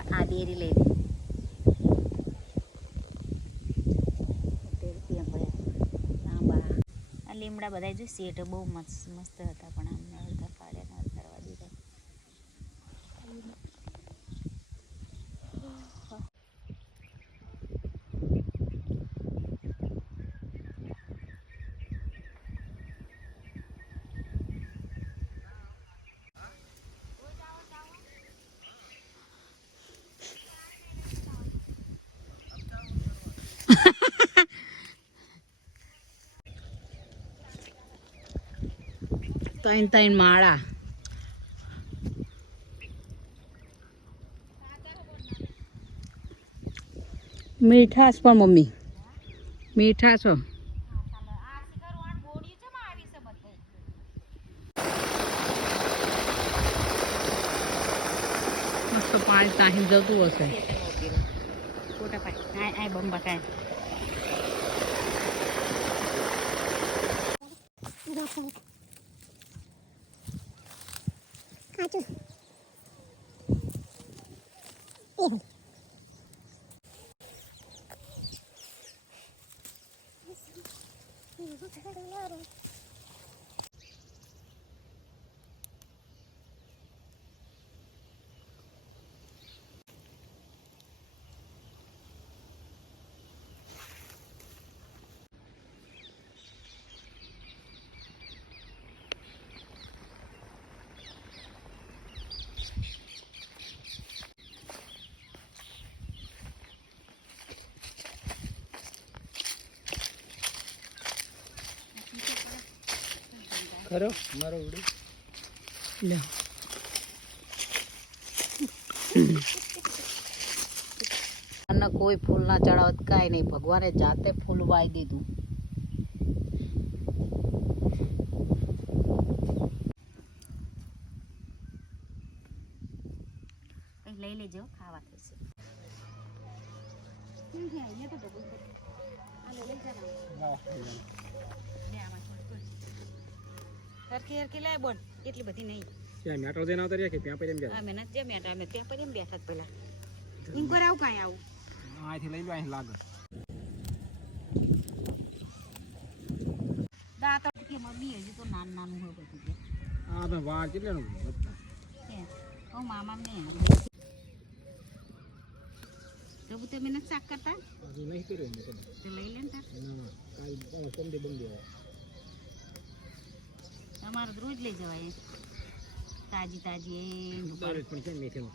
આ ડેરી લઈ લે. આ લીમડા બધા જો શેઠ બહુ મસ્ત હતા પણ અમને અડધા પાડ્યા ને કરવા દીધા. ત્રણ માળા મીઠાશ પણ મમ્મી મીઠા છો. મસ્ત પાણી તાહી જતું હશે. ફોટા પાડ આ બંબા કાય ખરો મારો ઉડી લે અને કોઈ ફૂલ ના ચડાવત કાંઈ નહીં. ભગવાને જાતે ફૂલ વાઈ દીધું. લઈ લેજો ખાવા થશે. હરખી હરખી લાય બોન એટલી બધી નહીં. ત્યાં મેટો જઈને આવતા રહ્યા કે ત્યાં પર એમ ગયા. અમે નથી જ્યાં મેટા અમે ત્યાં પર એમ બેઠા પેલા ઇન્કોર આવું કાંઈ આવું અહીંથી લઈ લો અહીં લાગે. દાંત કે મમ્મી હજી તો નાનું નાનું હોય બધું કે આ તો વાર કેટલાનું ઓ મામા ને પ્રભુ તમે નથી શાક કરતા હજી નહીં કર્યું મેં તો લઈ લે ને તાર. ના કાલ સંડે બંધ તમારે તો રોજ લઈ જવાય તાજી તાજી પણ કેમ મેથીનું